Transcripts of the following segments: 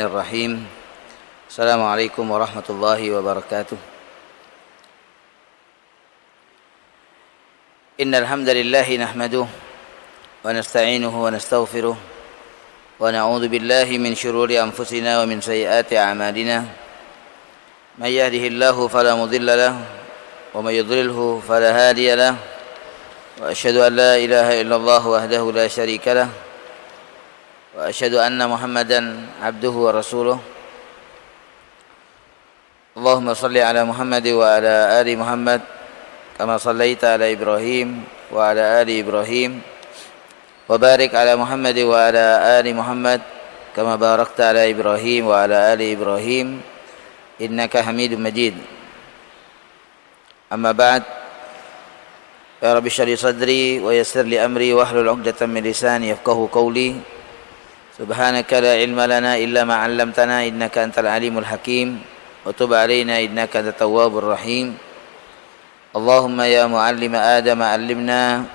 Bismillahirrahmanirrahim. Assalamualaikum warahmatullahi wabarakatuh. Innal hamdalillahi nahmaduhu wa nasta'inuhu wa nastaghfiruh wa na'udzu billahi min shururi anfusina wa min sayyiati a'malina. May yahdihillahu fala mudilla lahu wa may yudlilhu fala hadiya lahu. Wa asyhadu an la ilaha illallah wahdahu la syarika lahu wa asyhadu anna Muhammadan abduhu wa rasuluh. Allahumma salli ala Muhammad wa ala ali Muhammad kama sallaita ala Ibrahim wa ala ali Ibrahim wa barik ala Muhammad wa ala ali Muhammad kama barakta ala Ibrahim wa ala ali Ibrahim innaka Hamidum Majid. Amma ba'd. Ya Rabbi shrah li sadri wa yassir li amri wahlul 'uqdatam min lisani yafqahu qawli. Subhanaka la ilma lana illa ma 'allamtana innaka antal alimul hakim wa tub 'alaina innaka antat tawwabur rahim. Allahumma ya muallima Adam 'allimna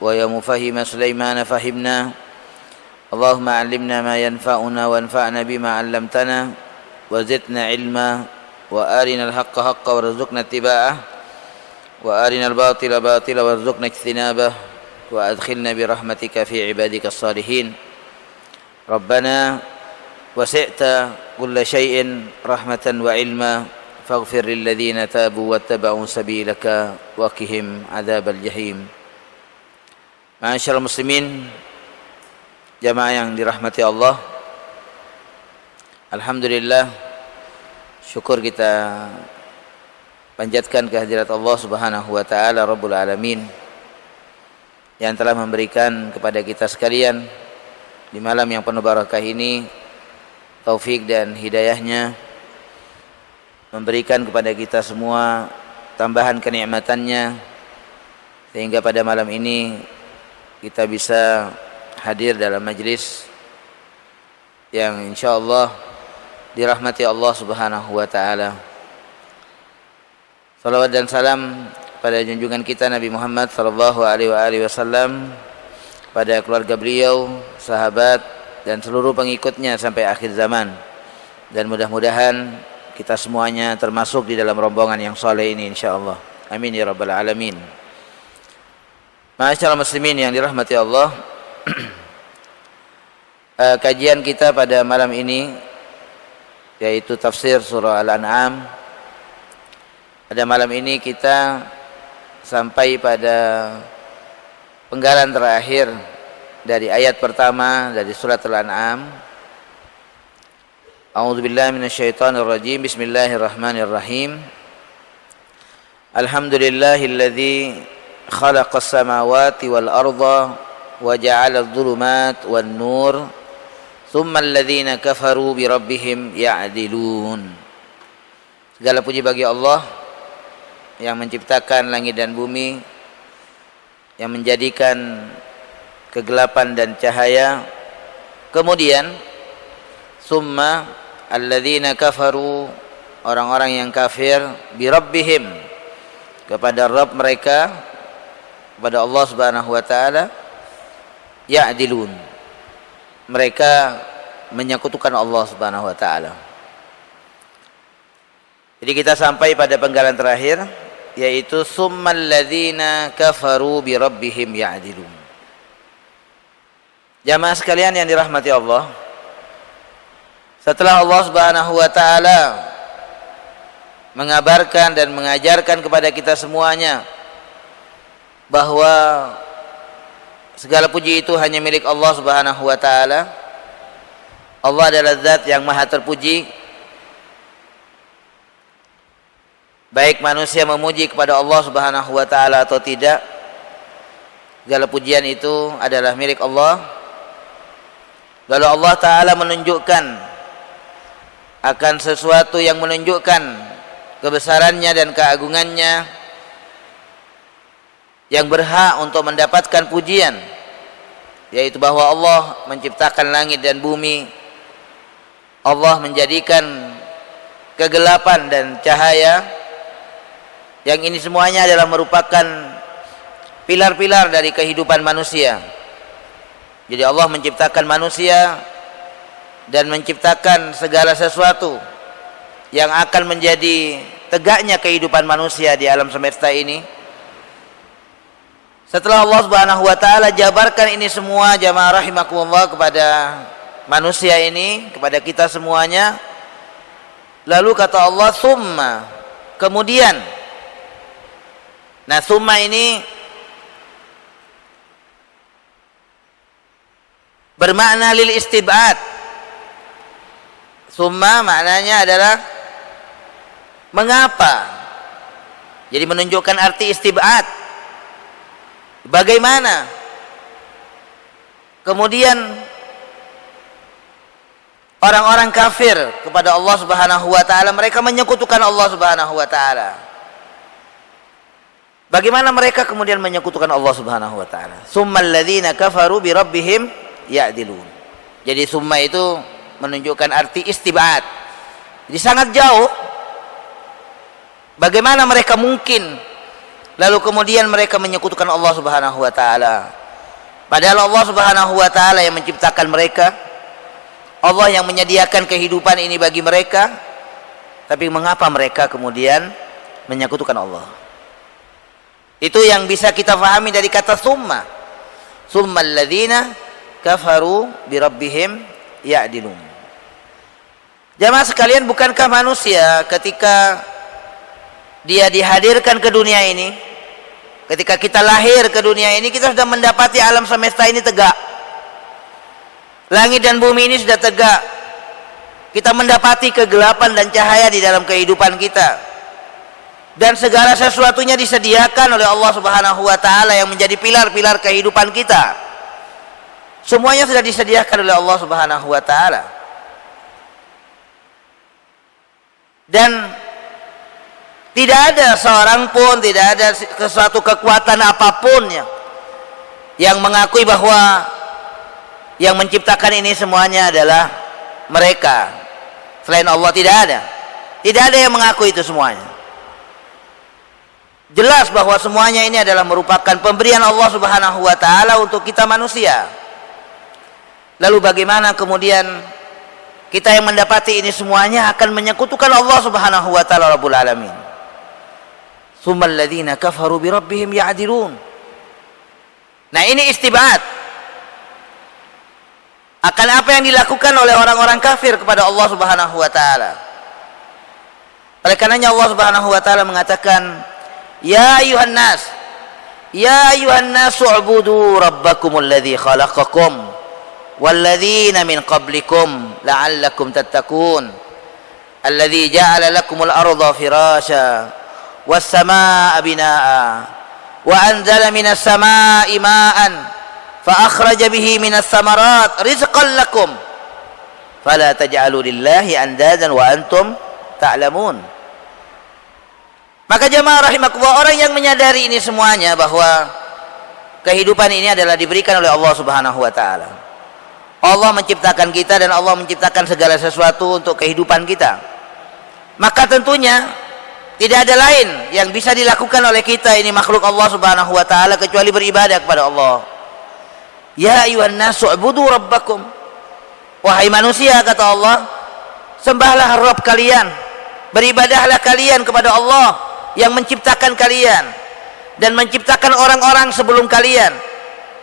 wa ya mufahhima Sulaiman fahimna. Allahumma 'allimna ma yanfa'una wanfa'na bima 'allamtana wa zidna 'ilma wa arinal haqqa haqqan warzuqna ittiba'ah wa arinal batila batila warzuqna ijtinabah wa adkhilna bi rahmatika fi ibadikas salihin. Rabbana wasi'ta kulla syai'in rahmatan wa ilma faghfir lil ladzina tabu wattaba'u sabilaka wa qihim adzabal jahim. Ma'asyiral muslimin, jamaah yang dirahmati Allah, alhamdulillah, syukur kita panjatkan kehadirat Allah Subhanahu wa taala Rabbul alamin yang telah memberikan kepada kita sekalian di malam yang penuh barakah ini taufik dan hidayahnya, memberikan kepada kita semua tambahan kenikmatannya sehingga pada malam ini kita bisa hadir dalam majlis yang insyaallah dirahmati Allah Subhanahu wa taala. Salawat dan salam pada junjungan kita Nabi Muhammad sallallahu alaihi wasallam, pada keluarga beliau, sahabat dan seluruh pengikutnya sampai akhir zaman. Dan mudah-mudahan kita semuanya termasuk di dalam rombongan yang saleh ini insyaallah. Amin ya rabbal alamin. Ma'asyiral muslimin yang dirahmati Allah, kajian kita pada malam ini yaitu tafsir surah Al-An'am. Pada malam ini kita sampai pada penggalan terakhir dari ayat pertama dari surat Al-An'am. A'udzubillahi minasyaitonir rajim. Bismillahirrahmanirrahim. Alhamdulillahilladzi khalaqas samawati wal arda wa ja'alal dhulumat wan nur tsummal ladzina kafaru bi rabbihim ya'dilun. Segala puji bagi Allah yang menciptakan langit dan bumi, yang menjadikan kegelapan dan cahaya. Kemudian summa alladzina kafaru, orang-orang yang kafir, bi rabbihim, kepada Rabb mereka, kepada Allah Subhanahu wa taala, ya'dilun, mereka menyekutukan Allah Subhanahu wa taala. Jadi kita sampai pada penggalan terakhir yaitu summal ladzina kafaru bi rabbihim ya'dilun. Jamaah sekalian yang dirahmati Allah, setelah Allah Subhanahu wa taala mengabarkan dan mengajarkan kepada kita semuanya bahwa segala puji itu hanya milik Allah Subhanahu wa taala. Allah adalah zat yang maha terpuji. Baik manusia memuji kepada Allah Subhanahu wa taala atau tidak, segala pujian itu adalah milik Allah. Lalu Allah taala menunjukkan akan sesuatu yang menunjukkan kebesarannya dan keagungannya, yang berhak untuk mendapatkan pujian, yaitu bahwa Allah menciptakan langit dan bumi. Allah menjadikan kegelapan dan cahaya, yang ini semuanya adalah merupakan pilar-pilar dari kehidupan manusia. Jadi Allah menciptakan manusia dan menciptakan segala sesuatu yang akan menjadi tegaknya kehidupan manusia di alam semesta ini. Setelah Allah Subhanahu wa taala jabarkan ini semua jamaah rahimakumullah kepada manusia ini, kepada kita semuanya, lalu kata Allah summa, kemudian. Nah, summa ini bermakna lil istibad. Summa maknanya adalah mengapa. Jadi menunjukkan arti istibad. Bagaimana? Kemudian orang-orang kafir kepada Allah Subhanahu wa taala, mereka menyekutukan Allah Subhanahu wa taala. Bagaimana mereka kemudian menyekutukan Allah Subhanahu wa taala? Summal ladzina kafaru bi rabbihim ya'dilun. Jadi summa itu menunjukkan arti istibad. Jadi sangat jauh. Bagaimana mereka mungkin lalu kemudian mereka menyekutukan Allah Subhanahu wa taala? Padahal Allah Subhanahu wa taala yang menciptakan mereka, Allah yang menyediakan kehidupan ini bagi mereka, tapi mengapa mereka kemudian menyekutukan Allah? Itu yang bisa kita fahami dari kata summa. Summal ladzina kafaru bi rabbihim ya'dilun. Jamaah sekalian, bukankah manusia ketika dia dihadirkan ke dunia ini, ketika kita lahir ke dunia ini, kita sudah mendapati alam semesta ini tegak. Langit dan bumi ini sudah tegak. Kita mendapati kegelapan dan cahaya di dalam kehidupan kita. Dan segala sesuatunya disediakan oleh Allah Subhanahu wa taala yang menjadi pilar-pilar kehidupan kita. Semuanya sudah disediakan oleh Allah Subhanahu wa taala. Dan tidak ada seorang pun, tidak ada suatu kekuatan apapun yang mengakui bahwa yang menciptakan ini semuanya adalah mereka. Selain Allah tidak ada. Tidak ada yang mengakui itu semuanya. Jelas bahwa semuanya ini adalah merupakan pemberian Allah Subhanahu wa taala untuk kita manusia. Lalu bagaimana kemudian kita yang mendapati ini semuanya akan menyekutukan Allah Subhanahu wa taala Rabbul Alamin? Summal ladzina kafaru bi rabbihim ya'dilun. Nah, ini istibad akan apa yang dilakukan oleh orang-orang kafir kepada Allah Subhanahu wa taala. Oleh karenanya Allah Subhanahu wa taala mengatakan, "Ya ayuhan nas, ya ayuhan nas u'budu rabbakumul ladzi khalaqakum walladzina min qablikum la'allakum tattaqun alladzi ja'ala lakumul arda firasya was samaa'a binaa'a wa anzala minas samaa'i maa'an fa akhraja bihi minas samarat rizqan lakum fala taj'alu lillahi andadan wa antum ta'lamun." Maka jamaah rahimakumullah, orang yang menyadari ini semuanya, bahwa kehidupan ini adalah diberikan oleh Allah Subhanahu wa taala. Allah menciptakan kita dan Allah menciptakan segala sesuatu untuk kehidupan kita. Maka tentunya tidak ada lain yang bisa dilakukan oleh kita ini makhluk Allah Subhanahu wa taala kecuali beribadah kepada Allah. Ya ayuhan nasu ubudu rabbakum. Wahai manusia, kata Allah, sembahlah Rabb kalian, beribadahlah kalian kepada Allah yang menciptakan kalian dan menciptakan orang-orang sebelum kalian.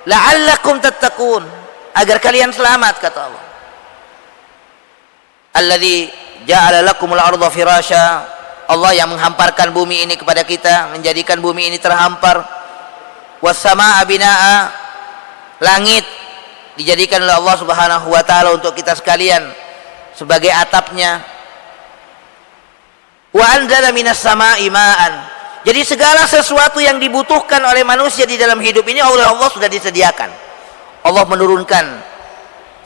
La'allakum tattaqun, agar kalian selamat, kata Allah. Alladzi ja'ala lakumul arda firasya, Allah yang menghamparkan bumi ini kepada kita, menjadikan bumi ini terhampar. Was samaa'a binaa'a, langit dijadikan oleh Allah Subhanahu wa taala untuk kita sekalian sebagai atapnya. Wa anzala minas samaa'i ma'an, jadi segala sesuatu yang dibutuhkan oleh manusia di dalam hidup ini oleh Allah sudah disediakan. Allah menurunkan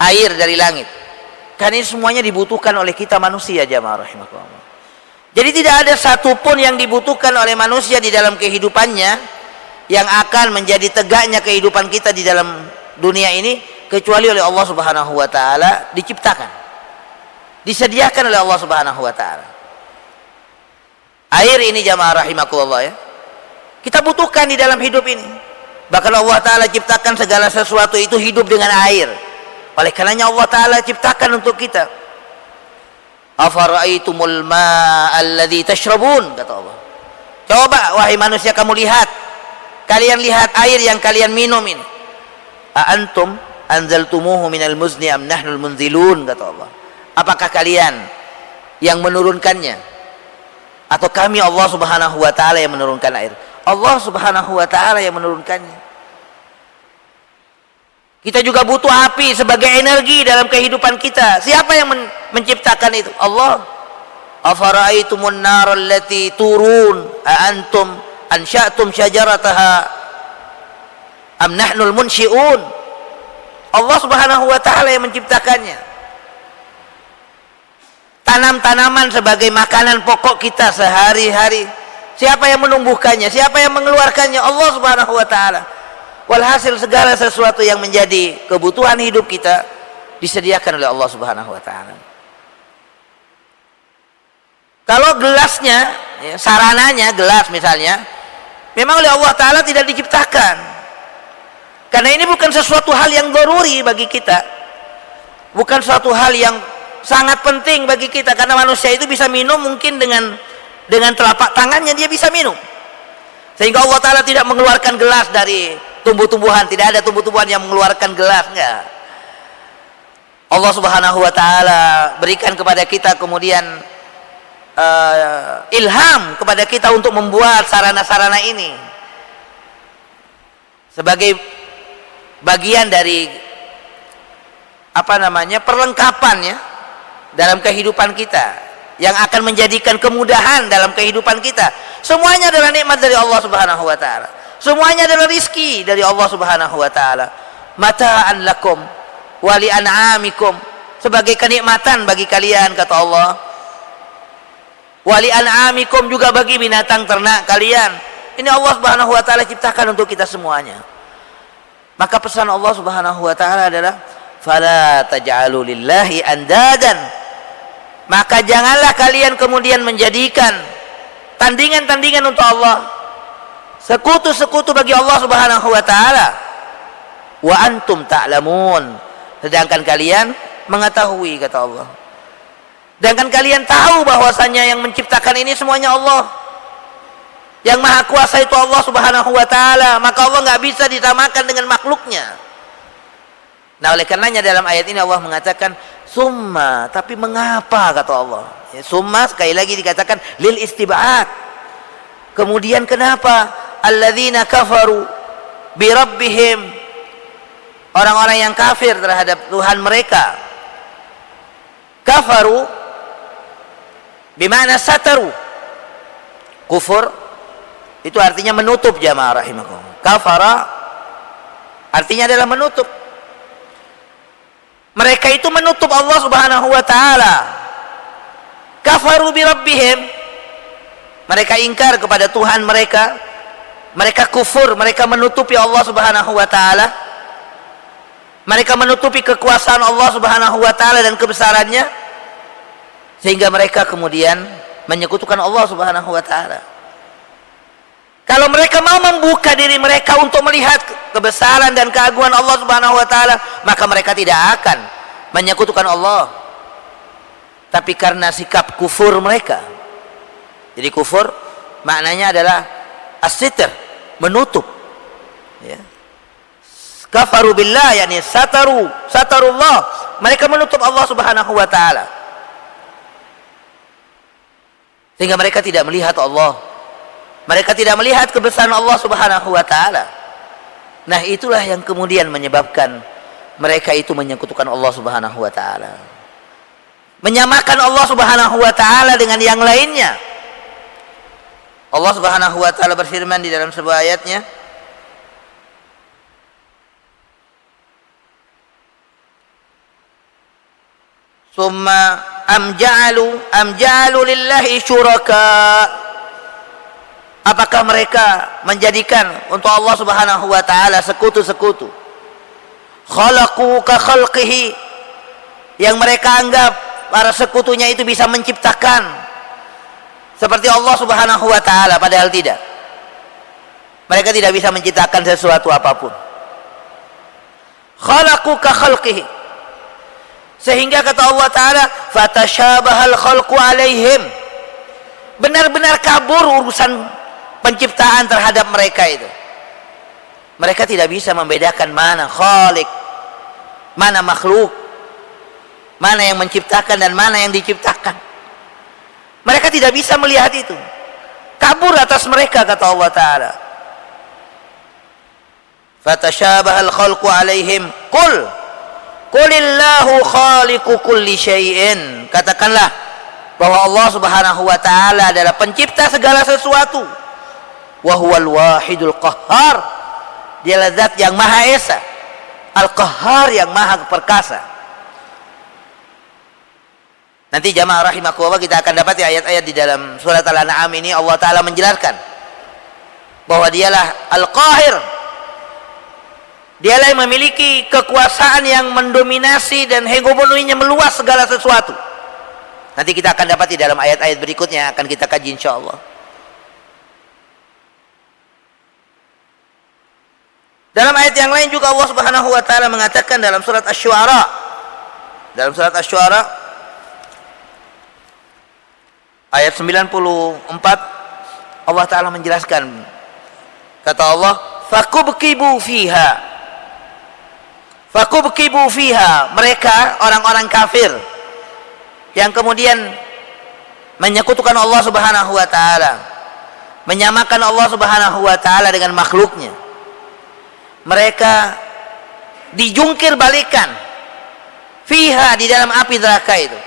air dari langit. Karena ini semuanya dibutuhkan oleh kita manusia, jamaah rahimakumullah. Jadi tidak ada satupun yang dibutuhkan oleh manusia di dalam kehidupannya yang akan menjadi tegaknya kehidupan kita di dalam dunia ini kecuali oleh Allah Subhanahu wa taala diciptakan, disediakan oleh Allah Subhanahu wa taala. Air ini jamaah rahimakumullah ya, kita butuhkan di dalam hidup ini. Bahkan Allah Ta'ala ciptakan segala sesuatu itu hidup dengan air. Oleh karenanya Allah Ta'ala ciptakan untuk kita. Afara'aitumul ma'alladzi tashrabun, kata Allah. Coba wahai manusia kamu lihat. Kalian lihat air yang kalian minum ini. A antum anzaltumuhu minal muzni am nahnul munzilun, kata Allah. Apakah kalian yang menurunkannya atau kami Allah Subhanahu wa taala yang menurunkan air? Allah Subhanahu wa taala yang menurunkannya. Kita juga butuh api sebagai energi dalam kehidupan kita. Siapa yang menciptakan itu? Allah. Afara'aitumun nar allati turun a antum ansha'tum syajarataha am nahnul munsyi'un. Allah Subhanahu wa taala yang menciptakannya. Tanam-tanaman sebagai makanan pokok kita sehari-hari. Siapa yang menumbuhkannya? Siapa yang mengeluarkannya? Allah Subhanahu wa taala. Walhasil segala sesuatu yang menjadi kebutuhan hidup kita disediakan oleh Allah Subhanahu wa taala. Kalau gelasnya, ya, sarananya gelas misalnya, memang oleh Allah taala tidak diciptakan. Karena ini bukan sesuatu hal yang daruri bagi kita. Bukan suatu hal yang sangat penting bagi kita, karena manusia itu bisa minum mungkin dengan telapak tangannya dia bisa minum. Sehingga Allah taala tidak mengeluarkan gelas dari tumbuh-tumbuhan, tidak ada tumbuh-tumbuhan yang mengeluarkan gelas, enggak. Allah Subhanahu wa taala berikan kepada kita kemudian ilham kepada kita untuk membuat sarana-sarana ini sebagai bagian dari perlengkapannya dalam kehidupan kita yang akan menjadikan kemudahan dalam kehidupan kita. Semuanya adalah nikmat dari Allah Subhanahu wa taala. Semuanya adalah rizki dari Allah Subhanahu wa taala. Mata'an lakum wa li an'amikum, sebagai kenikmatan bagi kalian, kata Allah. Wa li an'amikum, juga bagi binatang ternak kalian. Ini Allah Subhanahu wa taala ciptakan untuk kita semuanya. Maka pesan Allah Subhanahu wa taala adalah fala taj'alu lillahi andadan. Maka janganlah kalian kemudian menjadikan tandingan-tandingan untuk Allah, sekutu-sekutu bagi Allah Subhanahu wa taala. Wa antum ta'lamun, sedangkan kalian mengetahui, kata Allah. Sedangkan kalian tahu bahwasanya yang menciptakan ini semuanya Allah. Yang maha kuasa itu Allah Subhanahu wa taala, maka Allah nggak bisa disamakan dengan makhluknya. Nah, oleh karenanya dalam ayat ini Allah mengatakan summa, tapi mengapa, kata Allah. Ya, summa sekali lagi dikatakan lil istib'ad. Kemudian kenapa? Alladzina kafaru bi rabbihim, orang-orang yang kafir terhadap Tuhan mereka. Kafaru bimana sataru. Kufur itu artinya menutup, jamaah rahimakumullah. Kafara artinya adalah menutup. Mereka itu menutup Allah Subhanahu wa taala. Kafaru bi rabbihim, mereka ingkar kepada Tuhan mereka. Mereka kufur, mereka menutupi Allah Subhanahu wa taala. Mereka menutupi kekuasaan Allah Subhanahu wa taala dan kebesarannya, sehingga mereka kemudian menyekutukan Allah Subhanahu wa taala. Kalau mereka mau membuka diri mereka untuk melihat kebesaran dan keagungan Allah Subhanahu wa taala, maka mereka tidak akan menyekutukan Allah. Tapi karena sikap kufur mereka. Jadi kufur maknanya adalah as-sitr, menutup. Ya. Kafaru billah, yakni satarullah. Mereka menutup Allah Subhanahu wa taala. Sehingga mereka tidak melihat Allah. Mereka tidak melihat kebesaran Allah Subhanahu wa taala. Nah, itulah yang kemudian menyebabkan mereka itu menyekutukan Allah Subhanahu wa taala. Menyamakan Allah Subhanahu wa taala dengan yang lainnya. Allah Subhanahu wa taala berfirman di dalam sebuah ayatnya, summa amja'alu lillahi syuraka. Apakah mereka menjadikan untuk Allah Subhanahu wa taala sekutu-sekutu? Khalaqu ka khalqihi, yang mereka anggap para sekutunya itu bisa menciptakan seperti Allah Subhanahu wa taala, padahal tidak. Mereka tidak bisa menciptakan sesuatu apapun. Khalaqu ka khalqihi, Sehingga kata Allah Ta'ala, fatashabahal khalqu alaihim, benar-benar kabur urusan penciptaan terhadap mereka itu. Mereka tidak bisa membedakan mana khalik, mana makhluk, mana yang menciptakan dan mana yang diciptakan. Mereka tidak bisa melihat itu. Kabur atas mereka kata Allah Ta'ala. Fatashabahal khalqu alaihim Qulillahu khaliqu kulli syai'in. Katakanlah bahwa Allah Subhanahu wa taala adalah pencipta segala sesuatu. Wa huwal wahidul qahhar. Dialah zat yang Maha Esa, Al-Qahhar, yang Maha Perkasa. Nanti jamaah rahimakumullah kita akan dapat ayat-ayat di dalam surat Al-An'am ini Allah taala menjelaskan bahwa dialah Al-Qahir. Dialah yang memiliki kekuasaan yang mendominasi dan hegemoninya meluas segala sesuatu. Nanti kita akan dapat di dalam ayat-ayat berikutnya, akan kita kaji insyaallah. Dalam ayat yang lain juga Allah Subhanahu wa taala mengatakan dalam surat Asy-Syu'ara. Dalam surat Asy-Syu'ara ayat 94 Allah taala menjelaskan, kata Allah, fakubkibu fiha. Fakubkibu fiha, mereka orang-orang kafir yang kemudian menyekutukan Allah Subhanahu wa taala, menyamakan Allah Subhanahu wa taala dengan makhluknya. Mereka dijungkir balikan fiha, di dalam api neraka itu.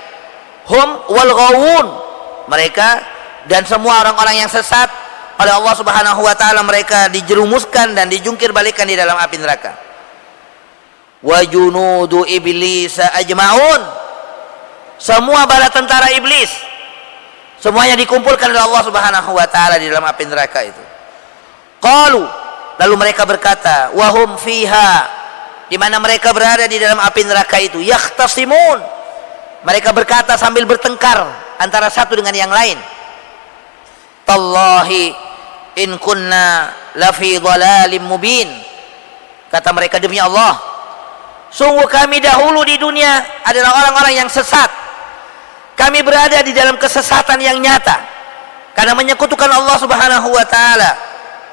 Hum wal ghawun, mereka dan semua orang-orang yang sesat oleh Allah Subhanahu wa taala, mereka dijerumuskan dan dijungkir balikan di dalam api neraka. Wa junudu iblis ajmaun, semua bala tentara iblis semuanya dikumpulkan oleh Allah Subhanahu wa taala di dalam api neraka itu. Qalu, lalu mereka berkata, wahum fiha, di mana mereka berada di dalam api neraka itu, yakhtasimun, mereka berkata sambil bertengkar antara satu dengan yang lain. Tallahi in kunna lafi dhalalim mubin, kata mereka, demi Allah, sungguh kami dahulu di dunia adalah orang-orang yang sesat. Kami berada di dalam kesesatan yang nyata karena menyekutukan Allah Subhanahu wa taala.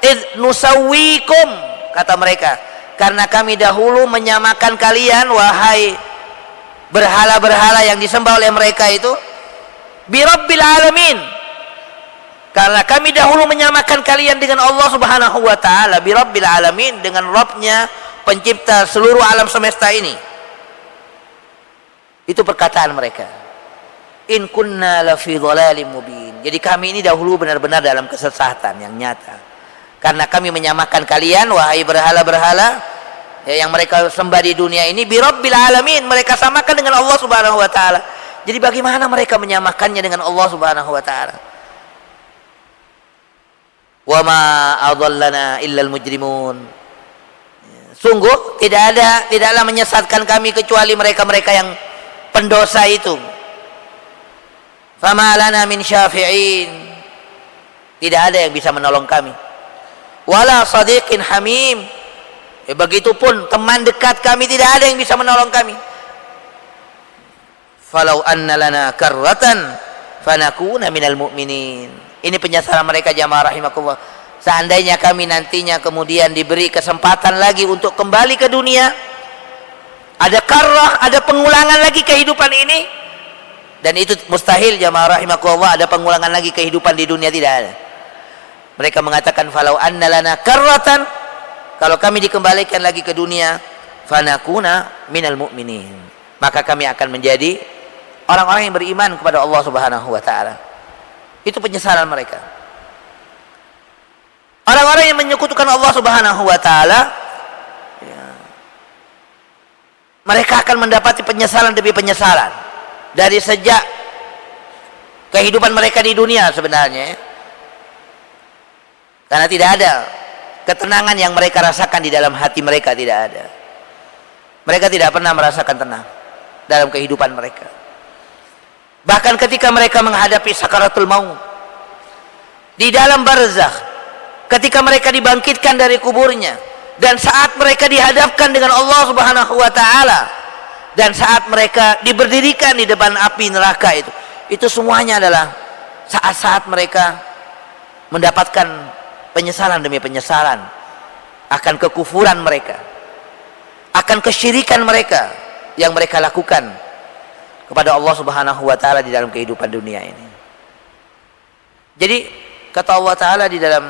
Id nusawwikum, kata mereka, karena kami dahulu menyamakan kalian, wahai berhala-berhala yang disembah oleh mereka itu, bi rabbil alamin, karena kami dahulu menyamakan kalian dengan Allah Subhanahu wa taala, bi rabbil alamin, dengan Rabbnya, pencipta seluruh alam semesta ini. Itu perkataan mereka. In kunna lafi dhalalim mubin, jadi kami ini dahulu benar-benar dalam kesesatan yang nyata karena kami menyamakan kalian, wahai berhala-berhala yang mereka sembah di dunia ini, bi rabbil alamin, mereka samakan dengan Allah Subhanahu wa taala. Jadi bagaimana mereka menyamakannya dengan Allah Subhanahu wa taala? Wa ma adallana illal mujrimun, sungguh tidaklah menyesatkan kami kecuali mereka-mereka yang pendosa itu. Fama lana min syafi'in, tidak ada yang bisa menolong kami. Wala sadiqin hamim, begitupun teman dekat kami tidak ada yang bisa menolong kami. Falau anna lana karratan fanakuna minal mu'minin. Ini penyesalan mereka jamaah rahimakumullah. Seandainya kami nantinya kemudian diberi kesempatan lagi untuk kembali ke dunia, ada karrah, ada pengulangan lagi kehidupan ini, dan itu mustahil jamaah rahimakumullah, ada pengulangan lagi kehidupan di dunia, tidak ada. Mereka mengatakan falau anna lana karratan, kalau kami dikembalikan lagi ke dunia, fanakuna minal mu'minin, maka kami akan menjadi orang-orang yang beriman kepada Allah Subhanahu wa taala. Itu penyesalan mereka. Orang-orang yang menyekutukan Allah Subhanahu wa taala, ya, mereka akan mendapati penyesalan demi penyesalan dari sejak kehidupan mereka di dunia sebenarnya. Karena tidak ada ketenangan yang mereka rasakan di dalam hati mereka, tidak ada. Mereka tidak pernah merasakan tenang dalam kehidupan mereka. Bahkan ketika mereka menghadapi sakaratul maut, di dalam barzakh, ketika mereka dibangkitkan dari kuburnya, dan saat mereka dihadapkan dengan Allah Subhanahu wa taala, dan saat mereka diberdirikan di depan api neraka itu semuanya adalah saat-saat mereka mendapatkan penyesalan demi penyesalan akan kekufuran mereka, akan kesyirikan mereka yang mereka lakukan kepada Allah Subhanahu wa taala di dalam kehidupan dunia ini. Jadi kata Allah taala di dalam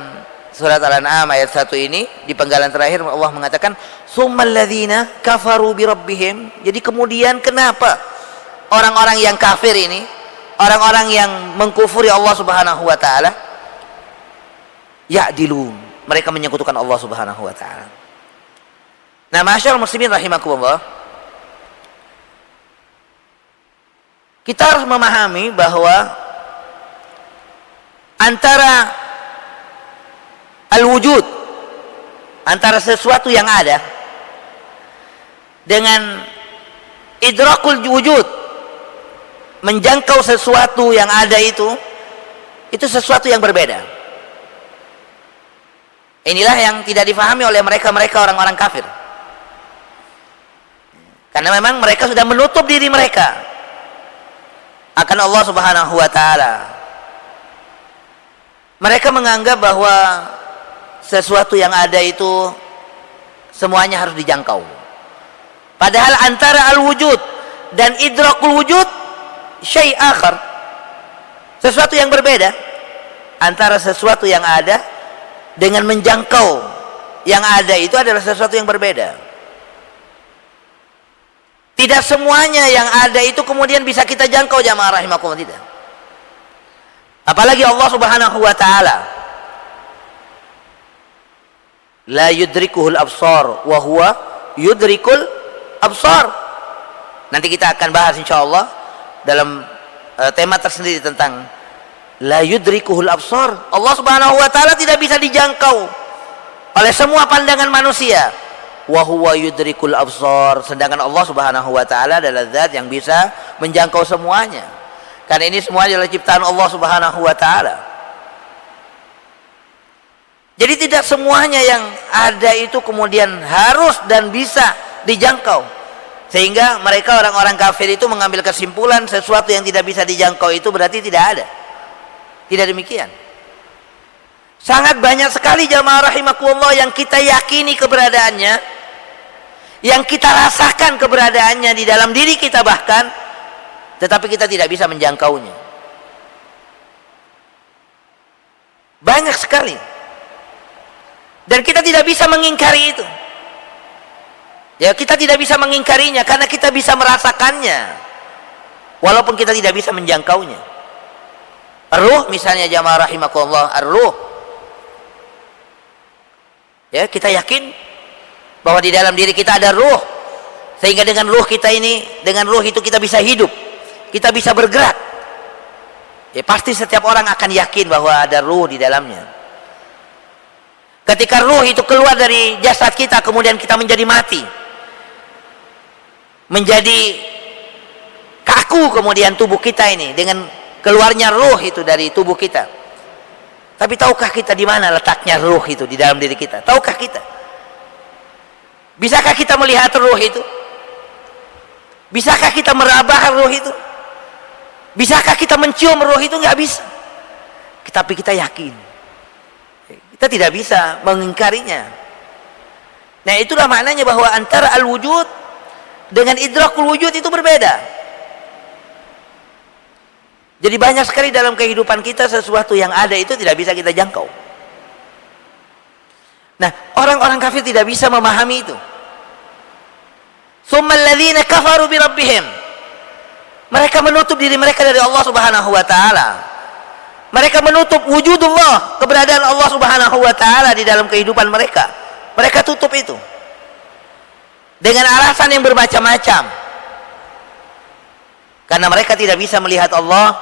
surat Al-An'am ayat 1 ini, di penggalan terakhir Allah mengatakan summal ladzina kafaru bi rabbihim. Jadi kemudian kenapa orang-orang yang kafir ini, orang-orang yang mengkufuri Allah Subhanahu wa taala, ya'dilun, mereka menyekutukan Allah Subhanahu wa taala. Nah, masyaallah muslimin rahimakumullah, kita harus memahami bahwa antara al-wujud, antara sesuatu yang ada, dengan idrakul wujud, menjangkau sesuatu yang ada itu sesuatu yang berbeda. Inilah yang tidak difahami oleh mereka orang-orang kafir, karena memang mereka sudah menutup diri mereka akan Allah Subhanahu wa taala. Mereka menganggap bahwa sesuatu yang ada itu semuanya harus dijangkau, padahal antara al-wujud dan idrakul wujud syai' akhar, sesuatu yang berbeda antara sesuatu yang ada dengan menjangkau yang ada itu adalah sesuatu yang berbeda. Tidak semuanya yang ada itu kemudian bisa kita jangkau, jamaah rahimakumullah, tidak. Apalagi Allah Subhanahu wa taala la yudrikuhul absar wa huwa yudrikul absar. Nanti kita akan bahas insyaallah dalam tema tersendiri tentang la yudrikuhul absar. Allah Subhanahu wa taala tidak bisa dijangkau oleh semua pandangan manusia. Wa huwa yudrikul absar, sedangkan Allah Subhanahu wa taala adalah zat yang bisa menjangkau semuanya. Karena ini semua adalah ciptaan Allah Subhanahu wa taala. Jadi tidak semuanya yang ada itu kemudian harus dan bisa dijangkau, sehingga mereka orang-orang kafir itu mengambil kesimpulan sesuatu yang tidak bisa dijangkau itu berarti tidak ada. Tidak demikian. Sangat banyak sekali jamaah rahimakumullah yang kita yakini keberadaannya, yang kita rasakan keberadaannya di dalam diri kita bahkan, tetapi kita tidak bisa menjangkaunya. Banyak sekali. Dan kita tidak bisa mengingkari itu. Ya, kita tidak bisa mengingkarinya karena kita bisa merasakannya, walaupun kita tidak bisa menjangkaunya. Ar-ruh misalnya jamaah rahimakumullah, ar-ruh. Ya, kita yakin bahwa di dalam diri kita ada ruh, sehingga dengan ruh kita ini, dengan ruh itu kita bisa hidup, kita bisa bergerak. Ya, pasti setiap orang akan yakin bahwa ada ruh di dalamnya. Ketika ruh itu keluar dari jasad kita, kemudian kita menjadi mati, menjadi kaku kemudian tubuh kita ini dengan keluarnya ruh itu dari tubuh kita. Tapi tahukah kita di mana letaknya ruh itu di dalam diri kita? Tahukah kita? Bisakah kita melihat ruh itu? Bisakah kita meraba ruh itu? Bisakah kita mencium ruh itu? Nggak bisa. Tapi kita yakin. Kita tidak bisa mengingkarinya. Nah, itulah maknanya bahwa antara al-wujud dengan idrakul wujud itu berbeda. Jadi banyak sekali dalam kehidupan kita sesuatu yang ada itu tidak bisa kita jangkau. Nah, orang-orang kafir tidak bisa memahami itu. Tsummal ladzina kafaru bi rabbihim. Mereka menutup diri mereka dari Allah Subhanahu wa taala. Mereka menutup wujudullah, keberadaan Allah Subhanahu wa taala di dalam kehidupan mereka. Mereka tutup itu dengan alasan yang bermacam-macam. Karena mereka tidak bisa melihat Allah,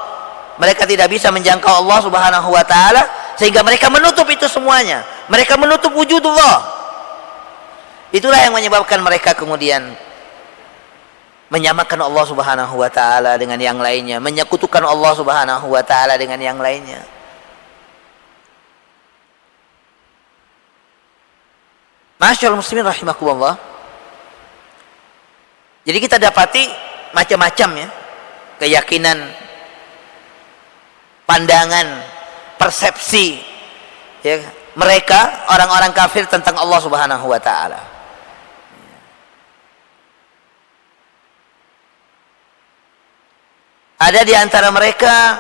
mereka tidak bisa menjangkau Allah Subhanahu wa taala, sehingga mereka menutup itu semuanya. Mereka menutup wujudullah. Itulah yang menyebabkan mereka kemudian menyamakan Allah Subhanahu wa taala dengan yang lainnya, menyekutukan Allah Subhanahu wa taala dengan yang lainnya. Masyaallah muslimin rahimakumullah. Jadi kita dapati macam-macam ya keyakinan, pandangan, persepsi ya mereka orang-orang kafir tentang Allah Subhanahu wa taala. Ada di antara mereka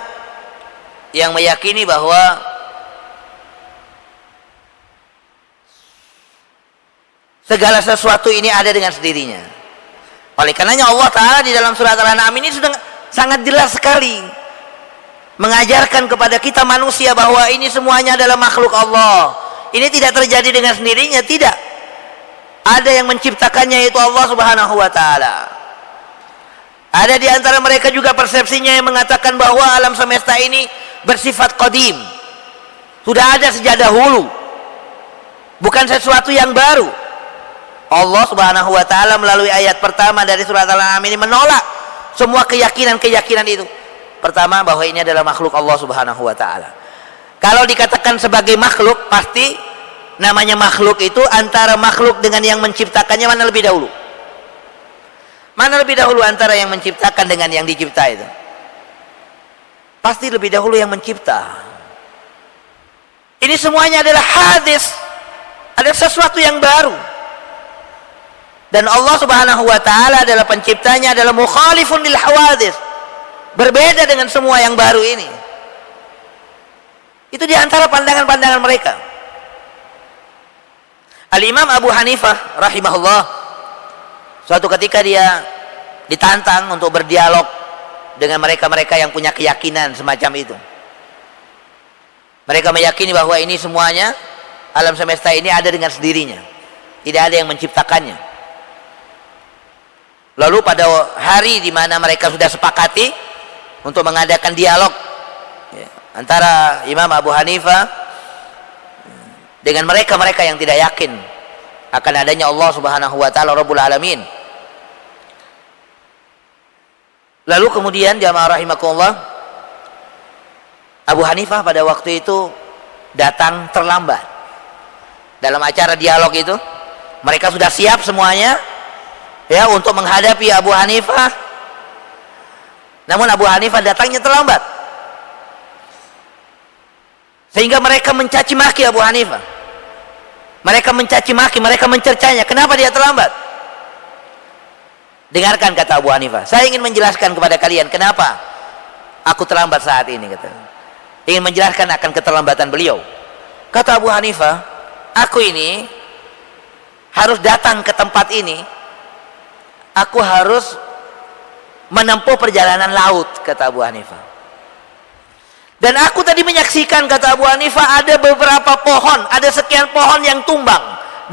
yang meyakini bahwa segala sesuatu ini ada dengan sendirinya. Oleh karenanya Allah Ta'ala di dalam surat Al-An'am ini sudah sangat jelas sekali mengajarkan kepada kita manusia bahwa ini semuanya adalah makhluk Allah. Ini tidak terjadi dengan sendirinya, tidak. Ada yang menciptakannya, yaitu Allah Subhanahu wa taala. Ada di antara mereka juga persepsinya yang mengatakan bahwa alam semesta ini bersifat qadim. Sudah ada sejak dahulu. Bukan sesuatu yang baru. Allah Subhanahu wa taala melalui ayat pertama dari surat Al-An'am ini menolak semua keyakinan-keyakinan itu. Pertama, bahwa ini adalah makhluk Allah Subhanahu wa taala. Kalau dikatakan sebagai makhluk, pasti namanya makhluk itu antara makhluk dengan yang menciptakannya mana lebih dahulu? Mana lebih dahulu antara yang menciptakan dengan yang dicipta itu? Pasti lebih dahulu yang mencipta. Ini semuanya adalah hadis, ada sesuatu yang baru. Dan Allah Subhanahu wa taala adalah penciptanya, adalah mukhalifun lil hawadis. Berbeda dengan semua yang baru ini. Itu diantara pandangan-pandangan mereka. Al-Imam Abu Hanifah rahimahullah, suatu ketika dia ditantang untuk berdialog dengan mereka-mereka yang punya keyakinan semacam itu. Mereka meyakini bahwa ini semuanya, alam semesta ini ada dengan sendirinya, tidak ada yang menciptakannya. Lalu pada hari di mana mereka sudah sepakati untuk mengadakan dialog ya, antara Imam Abu Hanifah dengan mereka-mereka yang tidak yakin akan adanya Allah Subhanahu wa taala Rabbul Alamin. Lalu kemudian jamaah rahimakumullah, Abu Hanifah pada waktu itu datang terlambat. Dalam acara dialog itu mereka sudah siap semuanya ya untuk menghadapi Abu Hanifah. Namun Abu Hanifah datangnya terlambat, sehingga mereka mencaci maki Abu Hanifah. Mereka mencaci maki, mereka mencercanya. Kenapa dia terlambat? Dengarkan kata Abu Hanifah, saya ingin menjelaskan kepada kalian kenapa aku terlambat saat ini. Kata, ingin menjelaskan akan keterlambatan beliau. Kata Abu Hanifah, aku ini harus datang ke tempat ini, aku harus menempuh perjalanan laut, kata Abu Hanifah. Dan aku tadi menyaksikan, kata Abu Hanifah, ada beberapa pohon, ada sekian pohon yang tumbang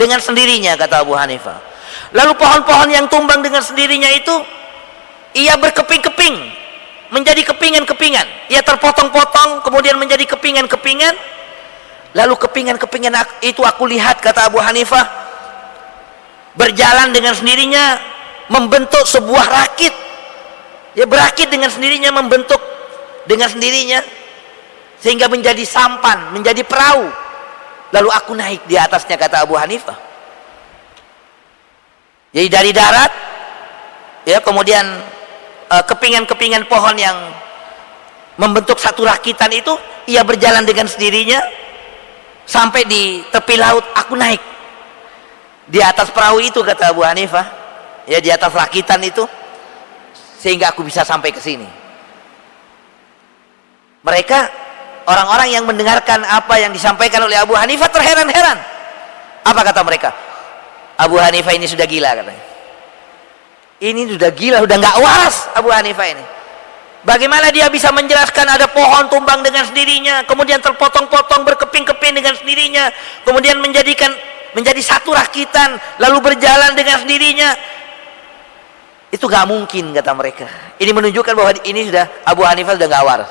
dengan sendirinya, kata Abu Hanifah. Lalu pohon-pohon yang tumbang dengan sendirinya itu, ia berkeping-keping, menjadi kepingan-kepingan. Ia terpotong-potong, kemudian menjadi kepingan-kepingan. Lalu kepingan-kepingan itu aku lihat, kata Abu Hanifah, berjalan dengan sendirinya, membentuk sebuah rakit. Ya, berakit dengan sendirinya, membentuk dengan sendirinya, sehingga menjadi sampan, menjadi perahu. Lalu aku naik di atasnya, kata Abu Hanifah. Jadi dari darat ya, kemudian kepingan-kepingan pohon yang membentuk satu rakitan itu, ia berjalan dengan sendirinya sampai di tepi laut. Aku naik di atas perahu itu, kata Abu Hanifah, ya, di atas rakitan itu, sehingga aku bisa sampai ke sini. Mereka, orang-orang yang mendengarkan apa yang disampaikan oleh Abu Hanifah, terheran-heran. Apa kata mereka? Abu Hanifah ini sudah gila, katanya. Ini sudah gila, sudah nggak waras Abu Hanifah ini. Bagaimana dia bisa menjelaskan ada pohon tumbang dengan sendirinya, kemudian terpotong-potong, berkeping-keping dengan sendirinya, kemudian menjadi satu rakitan, lalu berjalan dengan sendirinya. Itu gak mungkin, kata mereka. Ini menunjukkan bahwa ini sudah, Abu Hanifah sudah gak waras,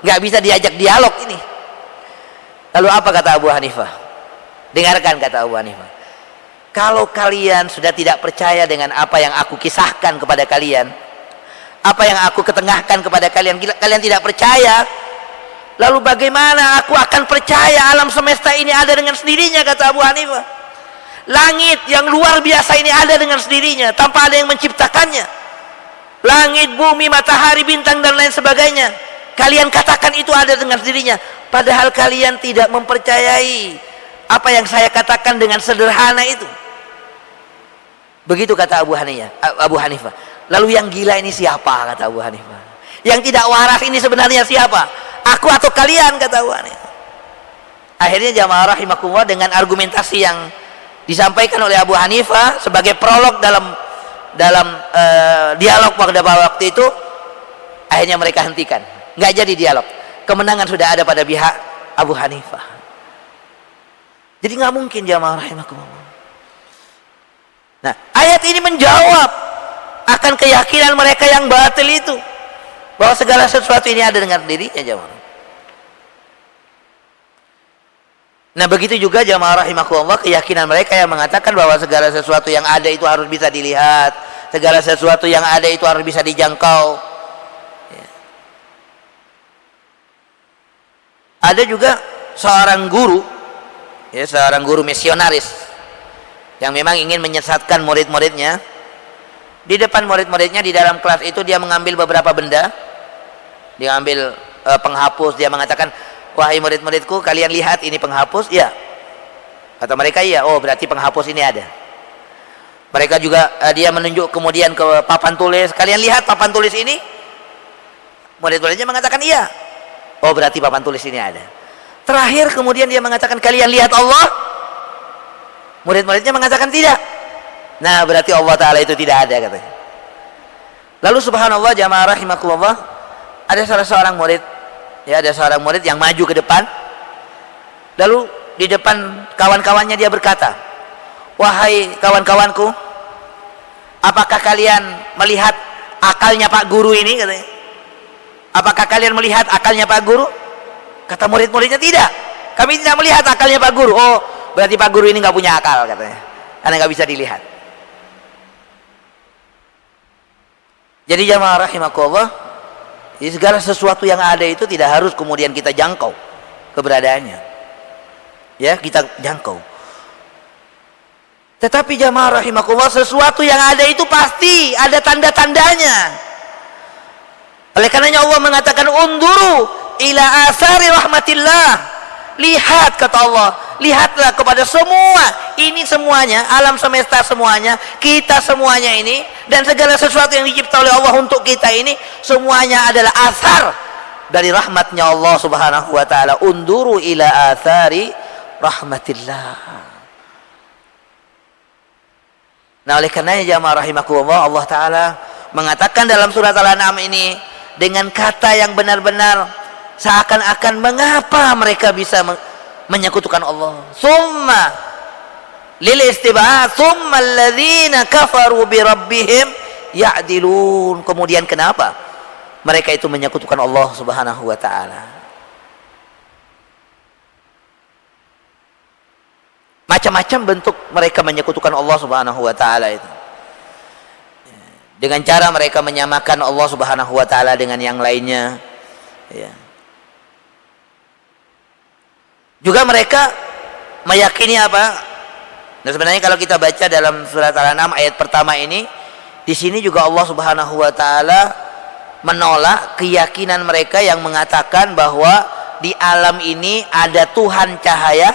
gak bisa diajak dialog ini. Lalu apa kata Abu Hanifah? Dengarkan kata Abu Hanifah, kalau kalian sudah tidak percaya dengan apa yang aku kisahkan kepada kalian, apa yang aku ketengahkan kepada kalian, kalian tidak percaya, lalu bagaimana aku akan percaya alam semesta ini ada dengan sendirinya, kata Abu Hanifah. Langit yang luar biasa ini ada dengan sendirinya tanpa ada yang menciptakannya. Langit, bumi, matahari, bintang dan lain sebagainya. Kalian katakan itu ada dengan sendirinya, padahal kalian tidak mempercayai apa yang saya katakan dengan sederhana itu. Begitu kata Abu Hanifah. Lalu yang gila ini siapa, kata Abu Hanifah? Yang tidak waras ini sebenarnya siapa? Aku atau kalian, kata Abu Hanifah. Akhirnya jamaah rahimakumullah dengan argumentasi yang disampaikan oleh Abu Hanifah sebagai prolog dalam dialog pada waktu itu, akhirnya mereka hentikan, nggak jadi dialog. Kemenangan sudah ada pada pihak Abu Hanifah. Jadi nggak mungkin jamaah rahimakumullah. Nah, ayat ini menjawab akan keyakinan mereka yang batil itu, bahwa segala sesuatu ini ada dengan dirinya, jamaah. Nah, begitu juga jamaah rahimakumullah keyakinan mereka yang mengatakan bahwa segala sesuatu yang ada itu harus bisa dilihat, segala sesuatu yang ada itu harus bisa dijangkau. Ya. Ada juga seorang guru, ya, seorang guru misionaris yang memang ingin menyesatkan murid-muridnya. Di depan murid-muridnya di dalam kelas itu dia mengambil beberapa benda, dia ambil penghapus, dia mengatakan, wahai murid-muridku, kalian lihat ini penghapus? Ya. Kata mereka, iya. Oh, berarti penghapus ini ada. Mereka juga, dia menunjuk kemudian ke papan tulis, kalian lihat papan tulis ini? Murid-muridnya mengatakan iya. Oh, berarti papan tulis ini ada. Terakhir kemudian dia mengatakan, kalian lihat Allah? Murid-muridnya mengatakan tidak. Nah, berarti Allah Ta'ala itu tidak ada, katanya. Lalu subhanallah jamaah rahimakumullah, ada salah seorang murid, ya, ada seorang murid yang maju ke depan. Lalu di depan kawan-kawannya dia berkata, wahai kawan-kawanku, apakah kalian melihat akalnya Pak Guru ini, katanya. Apakah kalian melihat akalnya Pak Guru? Kata murid-muridnya, tidak, kami tidak melihat akalnya Pak Guru. Oh, berarti Pak Guru ini nggak punya akal, katanya, karena nggak bisa dilihat. Jadi jamaah rahimakumullah, segala sesuatu yang ada itu tidak harus kemudian kita jangkau keberadaannya, ya, kita jangkau. Tetapi jamaah rahimakumullah, sesuatu yang ada itu pasti ada tanda-tandanya. Oleh karenanya Allah mengatakan, unduru ila asari rahmatillah. Lihat, kata Allah, lihatlah kepada semua ini, semuanya, alam semesta semuanya, kita semuanya ini, dan segala sesuatu yang dicipta oleh Allah untuk kita ini, semuanya adalah asar dari rahmatnya Allah subhanahu wa ta'ala. Unduru ila athari rahmatillah. Nah, oleh karenanya jamaah rahimakumullah, Allah ta'ala mengatakan dalam surat Al-An'am ini dengan kata yang benar-benar seakan-akan mengapa mereka bisa menyekutukan Allah. Summa lil istib'ad, summa alladzina kafaru bi rabbihim ya'dilun. Kemudian kenapa mereka itu menyekutukan Allah Subhanahu wa taala? Macam-macam bentuk mereka menyekutukan Allah Subhanahu wa taala itu. Dengan cara mereka menyamakan Allah Subhanahu wa taala dengan yang lainnya, ya. Juga mereka meyakini apa? Nah, sebenarnya kalau kita baca dalam surat Al-An'am ayat pertama ini, di sini juga Allah Subhanahu wa taala menolak keyakinan mereka yang mengatakan bahwa di alam ini ada Tuhan cahaya,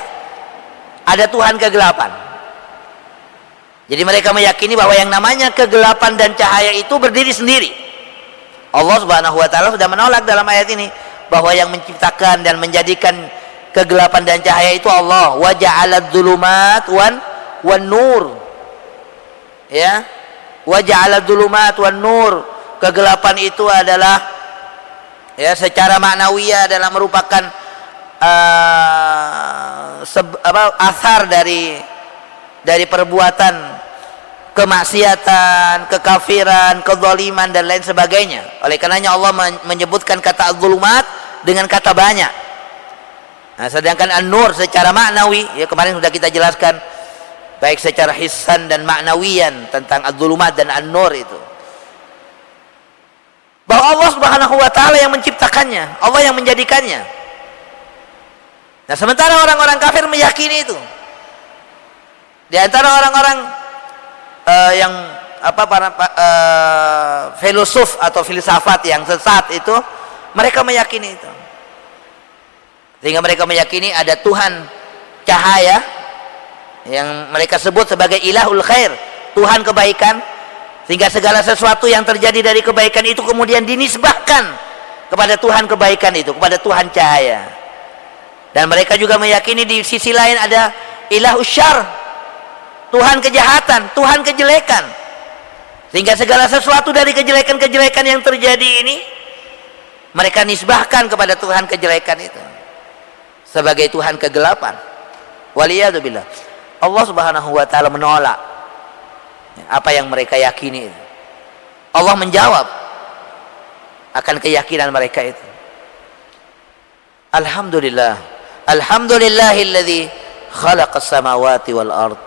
ada Tuhan kegelapan. Jadi mereka meyakini bahwa yang namanya kegelapan dan cahaya itu berdiri sendiri. Allah Subhanahu wa taala sudah menolak dalam ayat ini bahwa yang menciptakan dan menjadikan kegelapan dan cahaya itu Allah. Wa ja'alad dzulumat wan nur. Ya. Wa ja'alad dzulumat wan nur. Kegelapan itu adalah, ya, secara maknawiyah adalah merupakan asar dari perbuatan kemaksiatan, kekafiran, kezaliman dan lain sebagainya. Oleh karenanya Allah menyebutkan kata az-zulumat dengan kata banyak. Nah, sedangkan an-nur secara maknawi, ya, kemarin sudah kita jelaskan baik secara hissan dan maknawiyan tentang az-zulumat dan an-nur itu. Bahwa Allah Subhanahu wa taala yang menciptakannya, Allah yang menjadikannya. Nah, sementara orang-orang kafir meyakini itu. Di antara orang-orang yang filosof atau filsafat yang sesat itu, mereka meyakini itu. Sehingga mereka meyakini ada Tuhan cahaya yang mereka sebut sebagai ilahul khair, Tuhan kebaikan, sehingga segala sesuatu yang terjadi dari kebaikan itu kemudian dinisbahkan kepada Tuhan kebaikan itu, kepada Tuhan cahaya. Dan mereka juga meyakini di sisi lain ada ilahus syarr, Tuhan kejahatan, Tuhan kejelekan, sehingga segala sesuatu dari kejelekan-kejelekan yang terjadi ini mereka nisbahkan kepada Tuhan kejelekan itu sebagai Tuhan kegelapan. Waliyadzubillah. Allah Subhanahu wa taala menolak apa yang mereka yakini itu. Allah menjawab akan keyakinan mereka itu. Alhamdulillah. Alhamdulillahilladzi khalaqas samawati wal ard.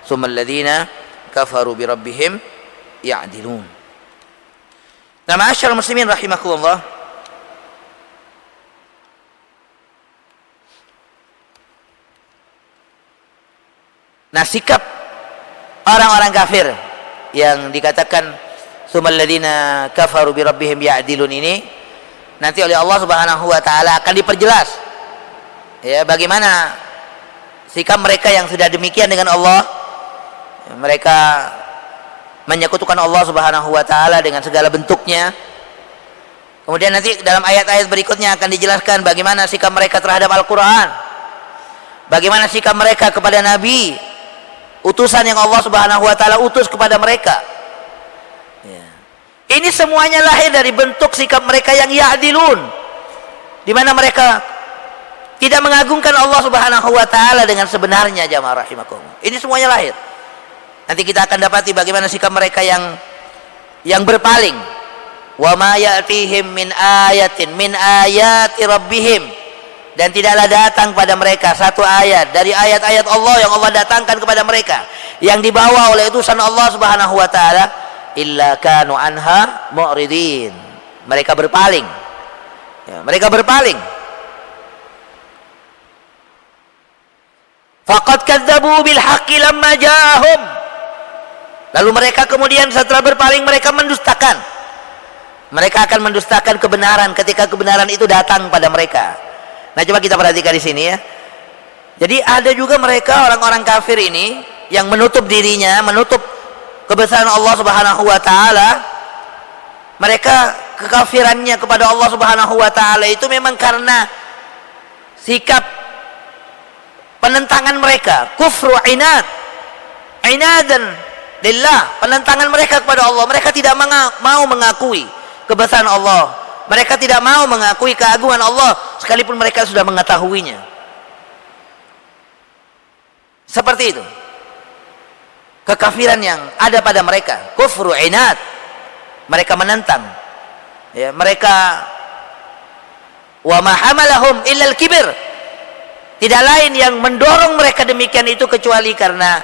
Tsummal ladzina kafaru bi rabbihim ya'dilun. Nah, ma'asyiral muslimin rahimakumullah. Nah, sikap orang-orang kafir yang dikatakan tsummal ladzina kafaru bi rabbihim ya'dilun ini nanti oleh Allah Subhanahu wa taala akan diperjelas. Ya, bagaimana sikap mereka yang sudah demikian dengan Allah. Mereka menyekutukan Allah Subhanahu wa taala dengan segala bentuknya. Kemudian nanti dalam ayat-ayat berikutnya akan dijelaskan bagaimana sikap mereka terhadap Al-Qur'an. Bagaimana sikap mereka kepada nabi, utusan yang Allah Subhanahu wa taala utus kepada mereka. Ya. Ini semuanya lahir dari bentuk sikap mereka yang ya'dilun, di mana mereka tidak mengagungkan Allah Subhanahu wa taala dengan sebenarnya, jamaah rahimakumullah. Ini semuanya lahir. Nanti kita akan dapati bagaimana sikap mereka yang berpaling. Wa ma ya'tihim min ayatin min ayati rabbihim, dan tidaklah datang pada mereka satu ayat dari ayat-ayat Allah yang Allah datangkan kepada mereka yang dibawa oleh utusan Allah Subhanahu wa taala illa kanu anha mu'ridin. Mereka berpaling. Ya, mereka berpaling. Faqad kadzdzabu bil haqqi lamma ja'ahum. Lalu mereka kemudian setelah berpaling mereka mendustakan. Mereka akan mendustakan kebenaran ketika kebenaran itu datang pada mereka. Nah, coba kita perhatikan di sini ya. Jadi ada juga mereka orang-orang kafir ini yang menutup dirinya, menutup kebesaran Allah Subhanahu wa taala. Mereka kekafirannya kepada Allah Subhanahu wa taala itu memang karena sikap penentangan mereka, kufru inad. Inadan lillah, penentangan mereka kepada Allah. Mereka tidak mau mengakui kebesaran Allah. Mereka tidak mau mengakui keagungan Allah sekalipun mereka sudah mengetahuinya. Seperti itu kekafiran yang ada pada mereka, kufru inad. Mereka menentang. Ya, mereka wa ma hamalahum illa al-kibr. Tidak lain yang mendorong mereka demikian itu kecuali karena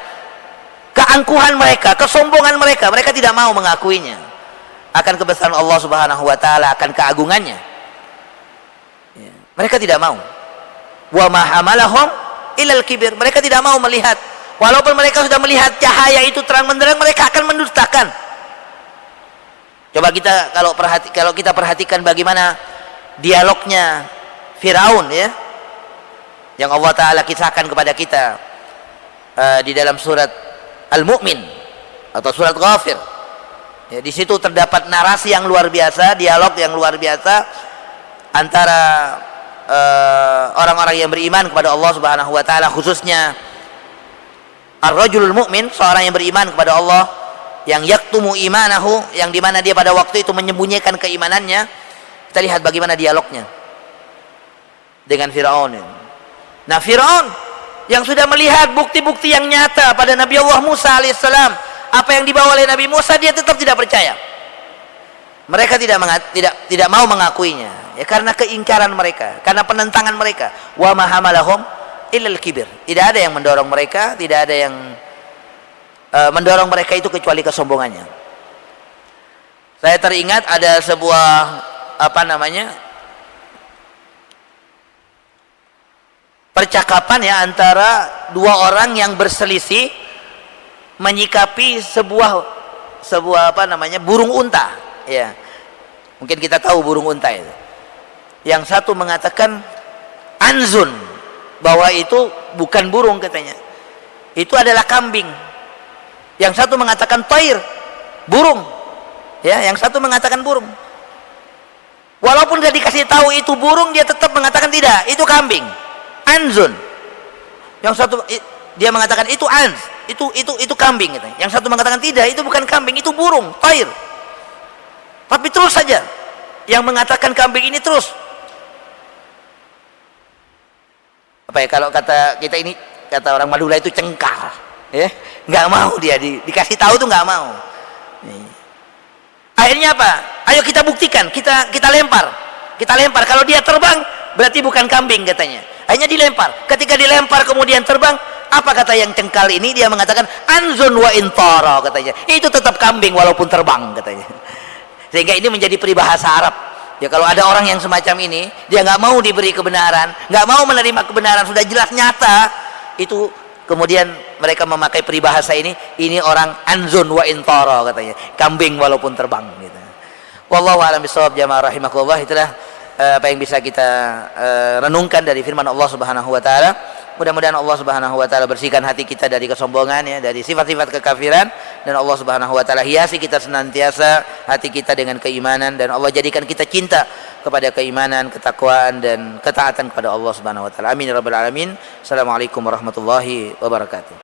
keangkuhan mereka, kesombongan mereka. Mereka tidak mau mengakuinya akan kebesaran Allah Subhanahu wa taala, akan keagungannya. Ya. Mereka tidak mau. Wa ma hamalahum ilal kibir. Mereka tidak mau melihat. Walaupun mereka sudah melihat cahaya itu terang benderang, mereka akan mendustakan. Coba kita kalau kita perhatikan bagaimana dialognya Firaun ya, yang Allah taala kisahkan kepada kita di dalam surat Al-Mu'min atau surat Ghafir. Ya, di situ terdapat narasi yang luar biasa, dialog yang luar biasa antara orang-orang yang beriman kepada Allah Subhanahu wa taala, khususnya ar-rajulul mu'min, seorang yang beriman kepada Allah, yang yaktumu imanahu, yang dimana dia pada waktu itu menyembunyikan keimanannya. Kita lihat bagaimana dialognya dengan Firaun. Nah, Firaun yang sudah melihat bukti-bukti yang nyata pada Nabi Allah Musa alaihissalam, apa yang dibawa oleh Nabi Musa, dia tetap tidak percaya. Mereka tidak mau mengakuinya, ya, karena keingkaran mereka, karena penentangan mereka. Wa ma hamalahum illal kibir. Tidak ada yang mendorong mereka, tidak ada yang mendorong mereka itu kecuali kesombongannya. Saya teringat ada sebuah percakapan ya antara dua orang yang berselisih menyikapi sebuah apa namanya, burung unta, ya. Mungkin kita tahu burung unta itu. Yang satu mengatakan anzun, bahwa itu bukan burung katanya, itu adalah kambing. Yang satu mengatakan toir, burung, ya. Yang satu mengatakan burung. Walaupun sudah dikasih tahu itu burung, dia tetap mengatakan tidak, itu kambing, anzun. Yang satu dia mengatakan itu ans, itu kambing gitu. Yang satu mengatakan tidak, itu bukan kambing, itu burung, toir. Tapi terus saja yang mengatakan kambing ini terus. Apa ya, kalau kata kita ini, kata orang Madura itu cengkar, ya, nggak mau dia dikasih tahu tuh nggak mau. Akhirnya apa? Ayo kita buktikan, kita lempar. Kalau dia terbang berarti bukan kambing katanya. Akhirnya dilempar. Ketika dilempar kemudian terbang, apa kata yang cengkal ini? Dia mengatakan anzun wa intara katanya. Itu tetap kambing walaupun terbang katanya. Sehingga ini menjadi peribahasa Arab. Ya, kalau ada orang yang semacam ini, dia nggak mau diberi kebenaran, nggak mau menerima kebenaran, sudah jelas nyata, itu kemudian mereka memakai peribahasa ini orang anzun wa intara katanya, kambing walaupun terbang gitu. Wallahu a'lam bishawab, jamaah rahimakumullah. Itulah apa yang bisa kita renungkan dari firman Allah Subhanahu wa taala. Mudah-mudahan Allah Subhanahu wa taala bersihkan hati kita dari kesombongan, ya, dari sifat-sifat kekafiran, dan Allah Subhanahu wa taala hiasi kita senantiasa hati kita dengan keimanan, dan Allah jadikan kita cinta kepada keimanan, ketakwaan dan ketaatan kepada Allah Subhanahu wa taala. Amin ya rabbal alamin. Assalamualaikum warahmatullahi wabarakatuh.